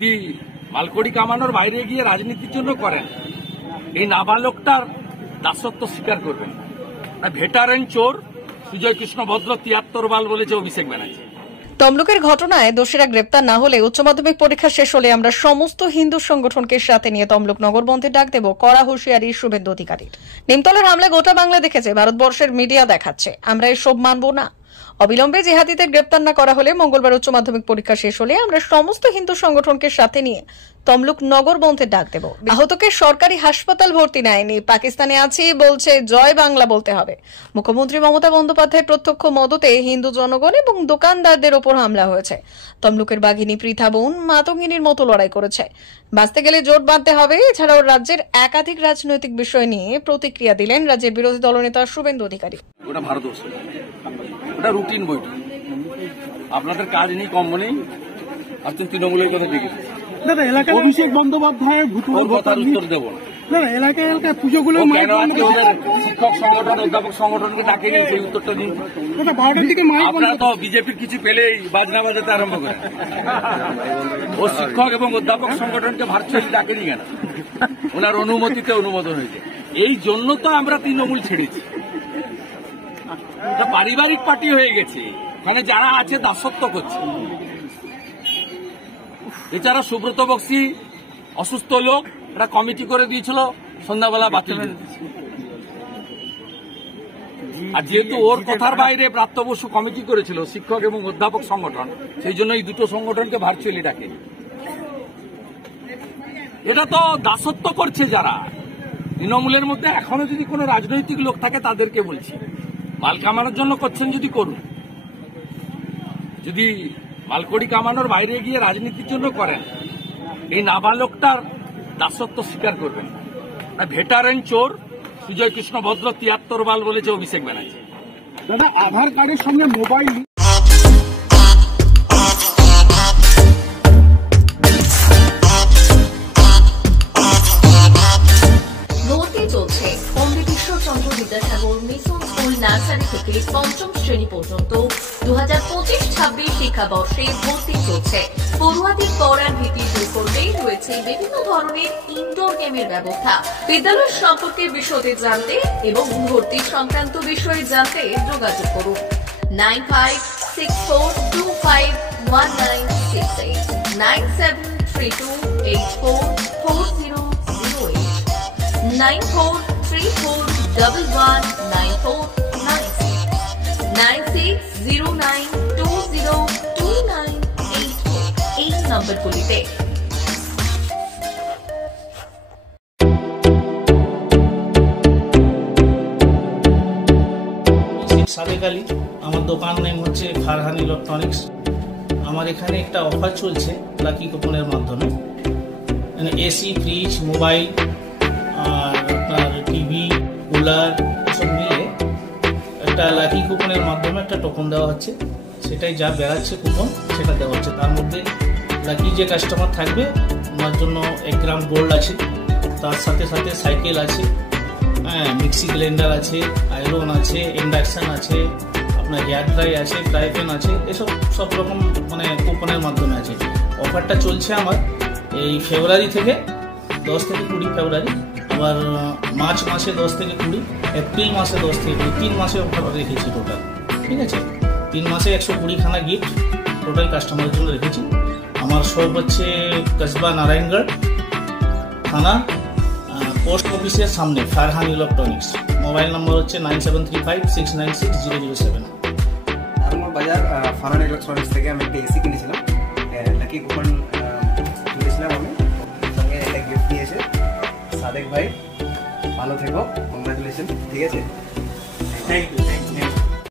যদি মালকড়ি কামানোর বাইরে গিয়ে রাজনীতির জন্য করেন, এই নাবালকটার দাসত্ব স্বীকার করবেন না। ভেটারেন চোর সুজয় কৃষ্ণ ভদ্র ৭৩ বাল বলেছে অভিষেক ব্যানার্জি। তমলুকের ঘটনায় দোষীরা গ্রেপ্তার না হলে উচ্চ মাধ্যমিক পরীক্ষা শেষ হলে আমরা সমস্ত হিন্দু সংগঠনকে সাথে নিয়ে তমলুক নগর বন্ধের ডাক দেব, কড়া হুঁশিয়ারি শুভেন্দু অধিকারীর। নিমতলার হামলা গোটা বাংলা দেখেছে, ভারতবর্ষের মিডিয়া দেখাচ্ছে, আমরা এসব মানব না। অবিলম্বে জিহাদিদের গ্রেপ্তার না করা হলে মঙ্গলবার উচ্চ মাধ্যমিক পরীক্ষা শেষ হলে আমরা সমস্ত হিন্দু সংগঠনকে সাথে নিয়ে তমলুক নগর বন্ধের ডাক দেব। আহতকে সরকারি হাসপাতাল ভর্তি নেয়নি, পাকিস্তানে আছি বলছে, জয় বাংলা বলতে হবে। মুখ্যমন্ত্রী মমতা বন্দ্যোপাধ্যায়ের প্রত্যক্ষ মদতে হিন্দু জনগণ এবং দোকানদারদের ওপর হামলা হয়েছে। তমলুকের বাঘিনী পৃথা বোন মাতঙ্গিনীর মতো লড়াই করেছে। বাঁচতে গেলে জোট বাঁধতে হবে। এছাড়াও রাজ্যের একাধিক রাজনৈতিক বিষয় নিয়ে প্রতিক্রিয়া দিলেন রাজ্যের বিরোধী দলনেতা শুভেন্দু অধিকারী। ওটা ভারতবর্ষ, ওটা রুটিন বৈঠক, আপনাদের কাজ নেই, কম নেই, আপনি তৃণমূলের কথা দেখেছেন। অভিষেক বন্দ্যোপাধ্যায় কথার উত্তর দেবো না। এলাকায় এলাকায় পুজোগুলো শিক্ষক সংগঠন অধ্যাপক সংগঠনকে ডাকে নিয়ে সেই উত্তরটা দিন। আপনারা তো বিজেপির কিছু পেলেই বাজনা বাজাতে আরম্ভ করেন। ও শিক্ষক এবং অধ্যাপক সংগঠনকে ভার্চুয়ালি ডাকেনি কেন? ওনার অনুমতিতে অনুমোদন হয়েছে। এই জন্য তো আমরা তৃণমূল ছেড়েছি। পারিবারিক পার্টি হয়ে গেছে, ওখানে যারা আছে দাসত্ব করছে। এছাড়া সুব্রত বক্সি অসুস্থ লোক, একটা কমিটি করে দিয়েছিল, সন্ধ্যাবেলা বাতিল। আর যেহেতু ওর কথার বাইরে প্রাপ্ত বসু কমিটি করেছিল শিক্ষক এবং অধ্যাপক সংগঠন, সেই জন্য এই দুটো সংগঠনকে ভার্চুয়ালি ডাকে। এটা তো দাসত্ব করছে যারা। তৃণমূলের মধ্যে এখনো যদি কোনো রাজনৈতিক লোক থাকে তাদেরকে বলছি, মাল কামানোর জন্য করছেন যদি করুন। যদি মালকড়ি কামানোর বাইরে গিয়ে রাজনীতির জন্য করেন, এই নাবালকটার দাসত্ব স্বীকার করবেন না। ভেটারেন চোর সুজয় কৃষ্ণ ভদ্র ৭৩ বাল বলেছে অভিষেক ব্যানার্জি। দাদা, আধার কার্ডের সঙ্গে mobile Vidyasagar mission school nursery থেকে পঞ্চম শ্রেণী পর্যন্ত 2025-26 শিক্ষাবর্ষে ভর্তি চলছে। পড়ুয়াদের পড়ার ভীতি দূর করতে রয়েছে বিভিন্ন ধরনের ইনডোর গেমের ব্যবস্থা। বিদ্যালয় সম্পর্কে বিশদে জানতে এবং ভর্তি সংক্রান্ত বিষয়ে জানতে যোগাযোগ করুন 9564251968 9732844008 9434119496 9609202984 এই নম্বরগুলিতে। সাদেক আলী, আমার দোকান নেম হচ্ছে ফারহান ইলেকট্রনিক্স। আমার এখানে একটা অফার চলছে লাকি কুপনের মাধ্যমে। এসি, ফ্রিজ, মোবাইল আর আপনার টিভি, কুলার এসব মিলে একটা লাকি কুপনের মাধ্যমে একটা টোকন দেওয়া হচ্ছে। সেটাই যা বেড়াচ্ছে কুপন সেটা দেওয়া হচ্ছে। তার মধ্যে লাকি যে কাস্টমার থাকবে ওনার জন্য 1 গ্রাম গোল্ড আছে, তার সাথে সাথে সাইকেল আছে, মিক্সি ব্লেন্ডার আছে, আয়রন আছে, ইন্ডাকশান আছে, আপনার হেয়ার ড্রাই আছে, ফ্রাই প্যান আছে, এসব সব রকম মানে কুপনের মাধ্যমে আছে। অফারটা চলছে আমার এই ফেব্রুয়ারি থেকে 10 থেকে 20 ফেব্রুয়ারি, আবার মার্চ মাসে 10 থেকে 20, এপ্রিল মাসে 10 থেকে 20, 3 মাসে অফার রেখেছি টোটাল। ঠিক আছে, 3 মাসে 120 খানা গিফট টোটাল কাস্টমারের জন্য রেখেছি। আমার শপ হচ্ছে কসবা নারায়ণগড় থানা, পোস্ট অফিসের সামনে, ফারহান ইলেকট্রনিক্স। মোবাইল নম্বর হচ্ছে 9735696007। আমার বাজার ফারহান ইলেকট্রনিক্স থেকে আমি একটা এসি কিনেছিলাম, লাকি কুপন কিনেছিলাম আমি, সঙ্গে একটা গিফট নিয়েছে। সাদেক ভাই, ভালো থেকো, কংগ্রাচুলেশন। ঠিক আছে, থ্যাংক ইউ।